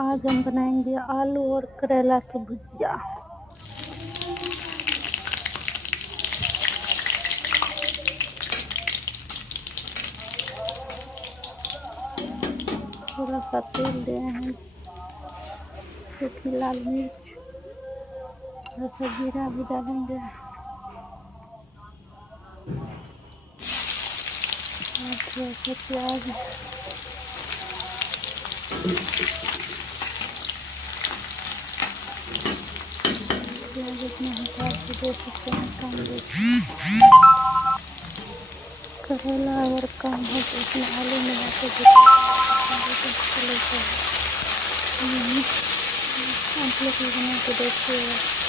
आज हम बनाएंगे आलू और करेला की भुजिया। थोड़ा सा तेल दिए हैं, सूखी लाल मिर्च, थोड़ा सा जीरा भी डालेंगे और थोड़ा सा प्याज। प्याज अपने हिसाब से दे सकते हैं, कम दे सकते हैं। करेला अगर कम हो तो उसमें आलू मिला के आप लोग भी बना के देखिएगा।